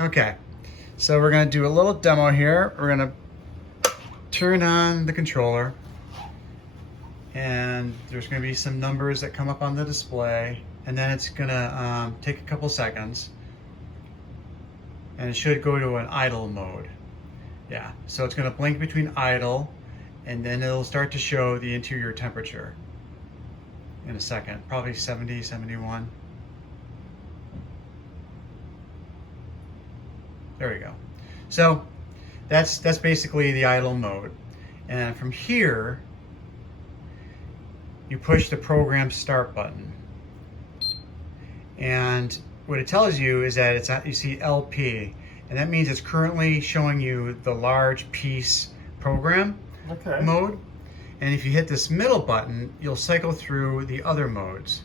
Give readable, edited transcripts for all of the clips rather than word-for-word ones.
Okay, so we're gonna do a little demo here. We're gonna turn on the controller, and there's gonna be some numbers that come up on the display, and then it's gonna take a couple seconds, and it should go to an idle mode. Yeah, so it's gonna blink between idle, and then it'll start to show the interior temperature in a second, probably 70, 71. There we go. So that's basically the idle mode. And from here, you push the program start button. And what it tells you is that you see LP, and that means it's currently showing you the large piece program mode. And if you hit this middle button, you'll cycle through the other modes.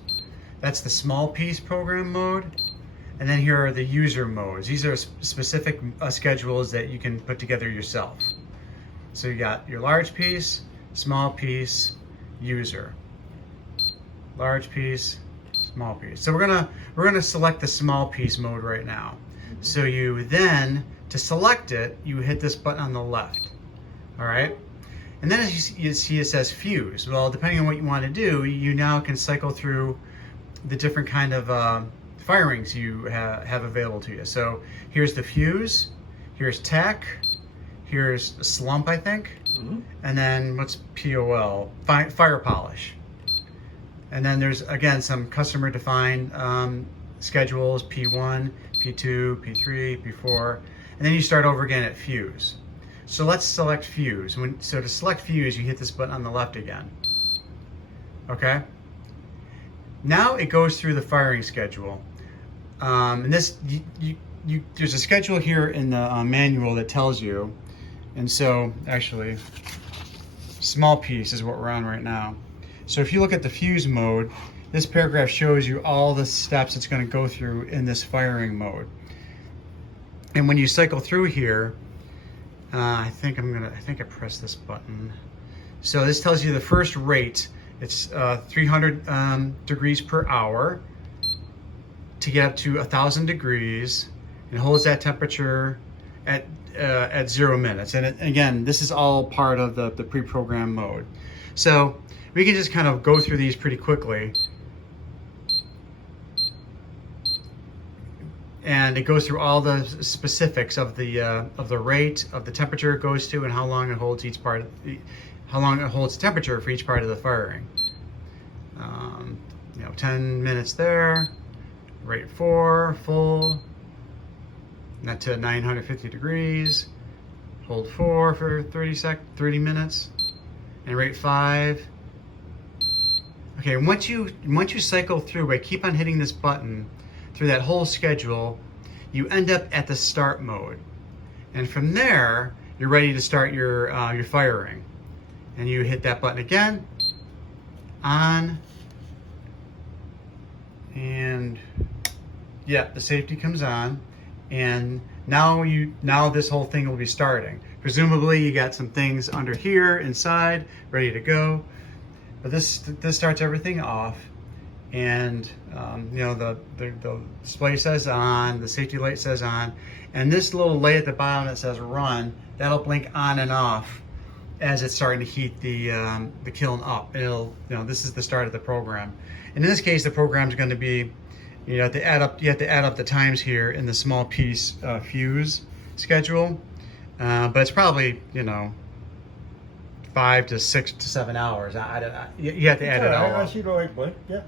That's the small piece program mode. And then here are the user modes. These are specific schedules that you can put together yourself. So you got your large piece, small piece, user. Large piece, small piece. So we're gonna select the small piece mode right now. So you then, to select it, you hit this button on the left. All right? And then as you see it says fuse. Well, depending on what you want to do, you now can cycle through the different kind of firings you have available to you. So here's the fuse, here's tech, here's slump, I think, and then what's POL? Fire polish. And then there's, again, some customer defined schedules, P1, P2, P3, P4, and then you start over again at fuse. So let's select fuse. So to select fuse, you hit this button on the left again. Okay? Now it goes through the firing schedule. And this, there's a schedule here in the manual that tells you. And so, actually, small piece is what we're on right now. So if you look at the fuse mode, this paragraph shows you all the steps it's going to go through in this firing mode. And when you cycle through here, I think I pressed this button. So this tells you the first rate. It's 300 degrees per hour to get up to 1,000 degrees, and holds that temperature at 0 minutes. And again, this is all part of the pre-programmed mode. So we can just kind of go through these pretty quickly. And it goes through all the specifics of the rate of the temperature it goes to, and how long it holds how long it holds temperature for each part of the firing. 10 minutes there, rate 4, full, not to 950 degrees, hold 4 for 30 minutes, and rate 5. Okay, once you cycle through, by keep on hitting this button through that whole schedule, you end up at the start mode. And from there, you're ready to start your firing. And you hit that button again, on, and yeah, the safety comes on, and now this whole thing will be starting. Presumably you got some things under here inside ready to go, but this starts everything off. And the display says on, the safety light says on, and this little light at the bottom that says run, that'll blink on and off as it's starting to heat the kiln up. And it'll, this is the start of the program. And in this case, the program's going to be, you have to add up the times here in the small piece fuse schedule, but it's probably 5 to 6 to 7 hours. You have to add it all up. I see the light blink. Yeah.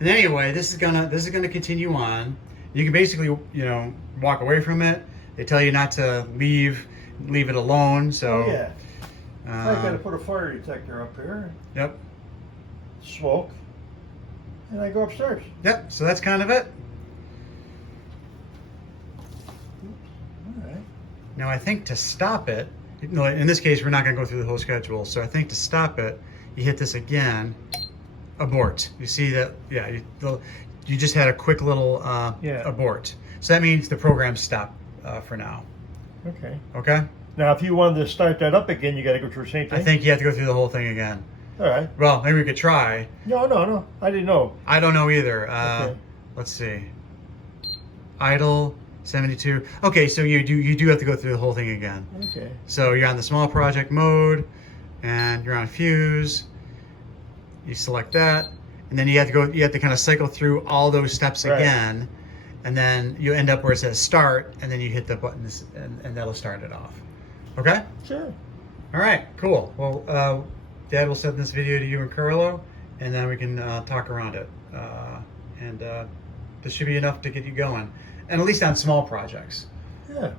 And anyway, this is gonna continue on. You can basically walk away from it. They tell you not to leave it alone. So yeah, I got to put a fire detector up here. Yep. Smoke, and I go upstairs. Yep. So that's kind of it. All right. Now I think to stop it, in this case we're not going to go through the whole schedule. So I think to stop it, you hit this again. Abort. You see that? Yeah. You just had a quick little abort. So that means the program stopped for now. Okay. Okay. Now, if you wanted to start that up again, you got to go through the same thing. I think you have to go through the whole thing again. All right. Well, maybe we could try. No. I didn't know. I don't know either. Okay. Let's see. Idle, 72. Okay, so you do have to go through the whole thing again. Okay. So you're on the small project mode, and you're on fuse. You select that, and then you have to go. You have to kind of cycle through all those steps Right. again, and then you end up where it says start, and then you hit the buttons, and that'll start it off. Okay. Sure. All right. Cool. Well, Dad will send this video to you and Carlo, and then we can talk around it. And this should be enough to get you going, and at least on small projects. Yeah.